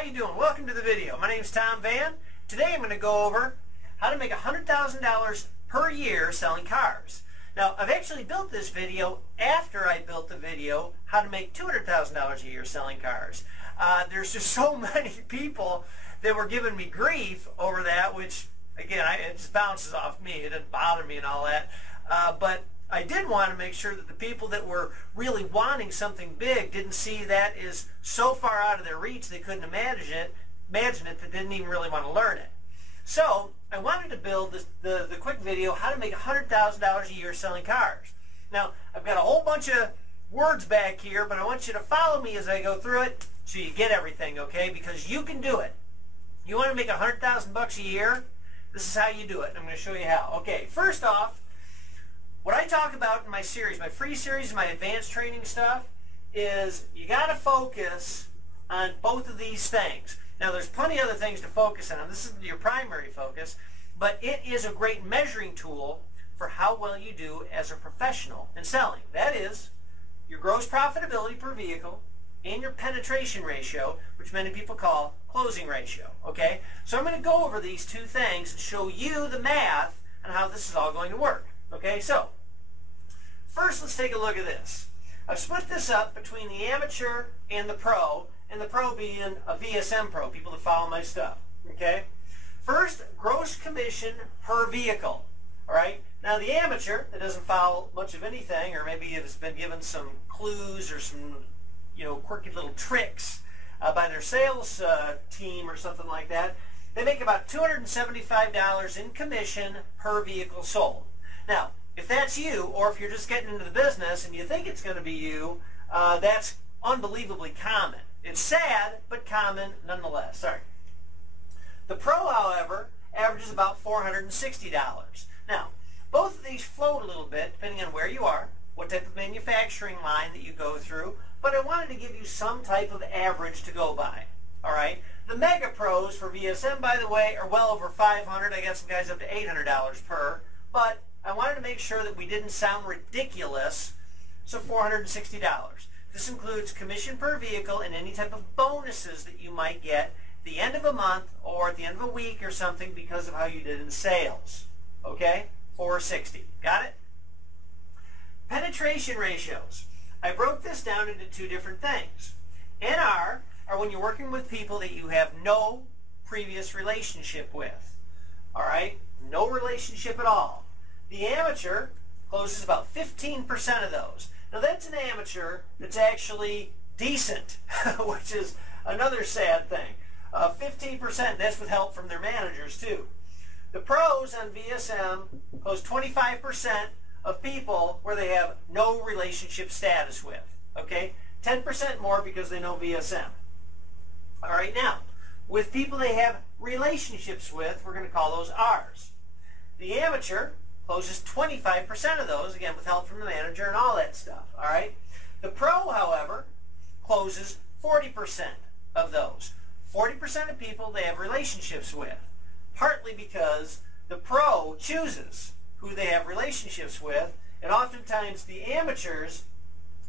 how you doing? Welcome to the video. My name is Tom Van. Today I'm going to go over how to make $100,000 per year selling cars. Now, I've actually built this video after I built the video how to make $200,000 a year selling cars. There's just so many people that were giving me grief over that, which, again, it just bounces off me. It didn't bother me and all that. But I did want to make sure that the people that were really wanting something big didn't see that is so far out of their reach they couldn't imagine it, that didn't even really want to learn it. So I wanted to build the quick video how to make $100,000 a year selling cars. Now, I've got a whole bunch of words back here, but I want you to follow me as I go through it so you get everything, okay? Because you can do it. You want to make $100,000 a year? This is how you do it. I'm going to show you how. Okay, first off, what I talk about in my series, my free series, my advanced training stuff, is you got to focus on both of these things. Now, there's plenty of other things to focus on. This isn't your primary focus, but it is a great measuring tool for how well you do as a professional in selling. That is your gross profitability per vehicle and your penetration ratio, which many people call closing ratio. Okay? So I'm going to go over these two things and show you the math on how this is all going to work. Okay, so first let's take a look at this. I've split this up between the amateur and the pro being a VSM pro, people that follow my stuff. Okay, first, gross commission per vehicle. All right, now the amateur that doesn't follow much of anything, or maybe has been given some clues or some quirky little tricks by their sales team or something like that, they make about $275 in commission per vehicle sold. Now, if that's you, or if you're just getting into the business and you think it's going to be you, that's unbelievably common. It's sad, but common nonetheless. Sorry. The pro, however, averages about $460. Now, both of these float a little bit depending on where you are, what type of manufacturing line that you go through, but I wanted to give you some type of average to go by. All right. The mega pros for VSM, by the way, are well over $500. I got some guys up to $800 per, but I wanted to make sure that we didn't sound ridiculous, so $460. This includes commission per vehicle and any type of bonuses that you might get at the end of a month or at the end of a week or something because of how you did in sales. Okay? $460. Got it? Penetration ratios. I broke this down into two different things. NR are when you're working with people that you have no previous relationship with. All right? No relationship at all. The amateur closes about 15% of those. Now, that's an amateur that's actually decent, which is another sad thing. 15%, that's with help from their managers, too. The pros on VSM close 25% of people where they have no relationship status with. Okay? 10% more because they know VSM. All right, now, with people they have relationships with, we're going to call those Rs. The amateur closes 25% of those, again, with help from the manager and all that stuff, all right? The pro, however, closes 40% of those. 40% of people they have relationships with, partly because the pro chooses who they have relationships with, and oftentimes the amateurs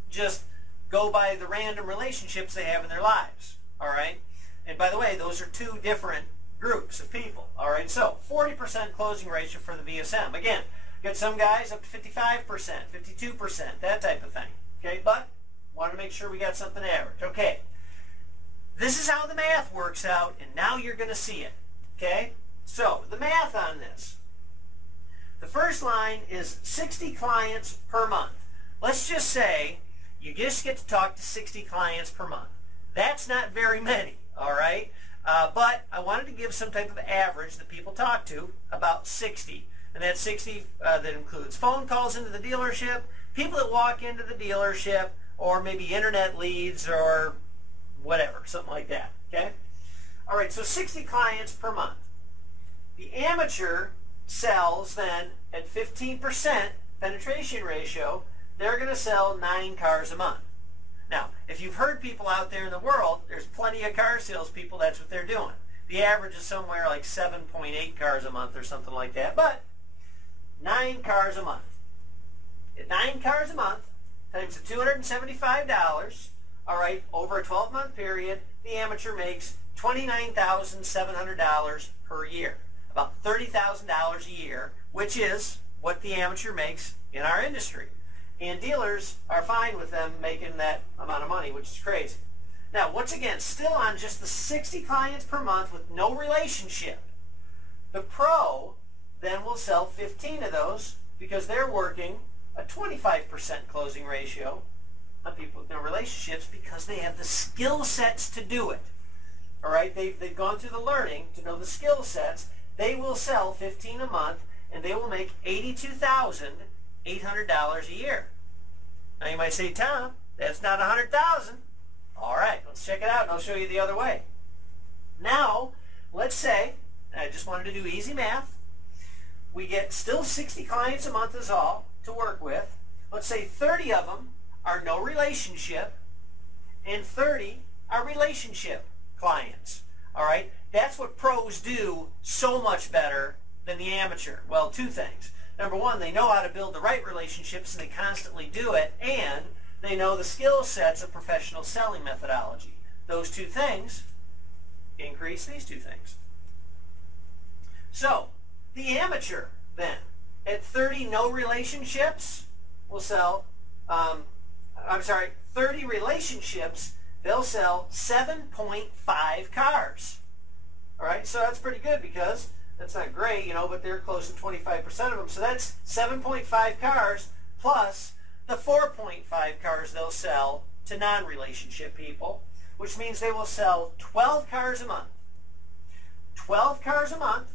just go by the random relationships they have in their lives, all right? And by the way, those are two different groups of people. All right, so 40% closing ratio for the VSM. Again, got some guys up to 55%, 52%, that type of thing. Okay, but want to make sure we got something average. Okay, this is how the math works out, and now you're going to see it. Okay, so the math on this. The first line is 60 clients per month. Let's just say you just get to talk to 60 clients per month. That's not very many, all right? But I wanted to give some type of average that people talk to, about 60. And that 60, that includes phone calls into the dealership, people that walk into the dealership, or maybe internet leads or whatever, something like that. Okay? All right, so 60 clients per month. The amateur sells then at 15% penetration ratio, they're going to sell 9 cars a month. Now, if you've heard people out there in the world, there's plenty of car salespeople, that's what they're doing. The average is somewhere like 7.8 cars a month or something like that, but 9 cars a month. At 9 cars a month times the $275, all right, over a 12-month period, the amateur makes $29,700 per year, about $30,000 a year, which is what the amateur makes in our industry. And dealers are fine with them making that amount of money, which is crazy. Now, once again, still on just the 60 clients per month with no relationship. The pro then will sell 15 of those because they're working a 25% closing ratio on people with no relationships because they have the skill sets to do it. All right, they've gone through the learning to know the skill sets. They will sell 15 a month, and they will make $82,800 a year. Now you might say, Tom, that's not $100,000. All right, let's check it out, and I'll show you the other way. Now, let's say, I just wanted to do easy math. We get still 60 clients a month is all to work with. Let's say 30 of them are no relationship, and 30 are relationship clients. All right, that's what pros do so much better than the amateur. Well, two things. Number one, they know how to build the right relationships, and they constantly do it, and they know the skill sets of professional selling methodology. Those two things increase these two things. So, the amateur, then, at 30 no relationships, will sell, 30 relationships, they'll sell 7.5 cars. All right, so that's pretty good because that's not great, you know, but they're closing 25% of them. So that's 7.5 cars plus the 4.5 cars they'll sell to non-relationship people, which means they will sell 12 cars a month. 12 cars a month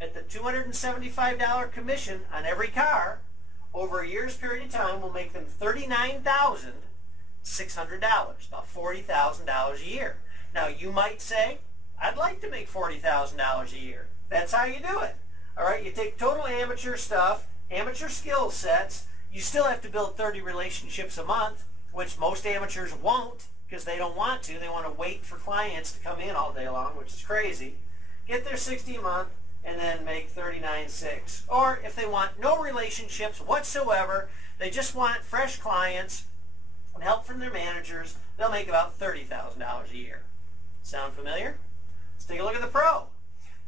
at the $275 commission on every car over a year's period of time will make them $39,600, about $40,000 a year. Now you might say, I'd like to make $40,000 a year. That's how you do it. All right, you take total amateur stuff, amateur skill sets. You still have to build 30 relationships a month, which most amateurs won't because they don't want to. They want to wait for clients to come in all day long, which is crazy. Get their 60 a month and then make $39,600. Or if they want no relationships whatsoever, they just want fresh clients and help from their managers, they'll make about $30,000 a year. Sound familiar? Let's take a look at the pro.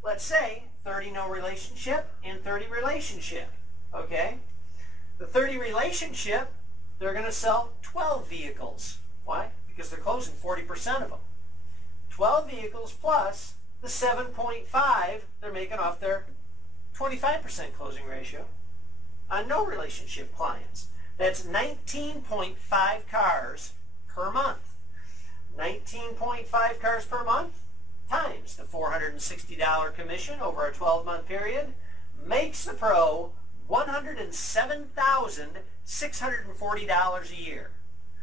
Let's say 30 no relationship and 30 relationship. Okay? The 30 relationship, they're going to sell 12 vehicles. Why? Because they're closing 40% of them. 12 vehicles plus the 7.5 they're making off their 25% closing ratio on no relationship clients. That's 19.5 cars per month. 19.5 cars per month times the $460 commission over a 12-month period makes the pro $107,640 a year.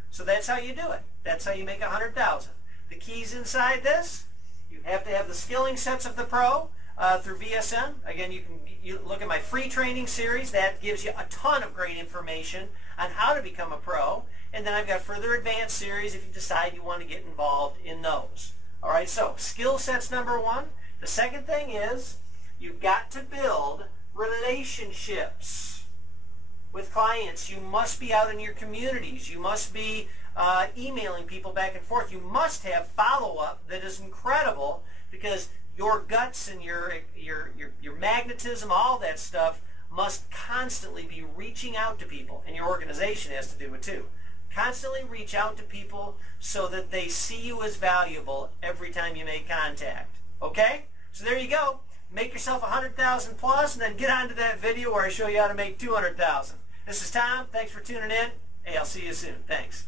So that's how you do it. That's how you make $100,000. The keys inside this, you have to have the skilling sets of the pro through VSM. Again, you look at my free training series. That gives you a ton of great information on how to become a pro. And then I've got further advanced series if you decide you want to get involved in those. All right, so skill sets number one. The second thing is you've got to build relationships with clients. You must be out in your communities. You must be emailing people back and forth. You must have follow-up that is incredible because your guts and your magnetism, all that stuff, must constantly be reaching out to people, and your organization has to do it too. Constantly reach out to people so that they see you as valuable every time you make contact. Okay? So there you go. Make yourself 100,000 plus, and then get on to that video where I show you how to make 200,000. This is Tom. Thanks for tuning in. Hey, I'll see you soon. Thanks.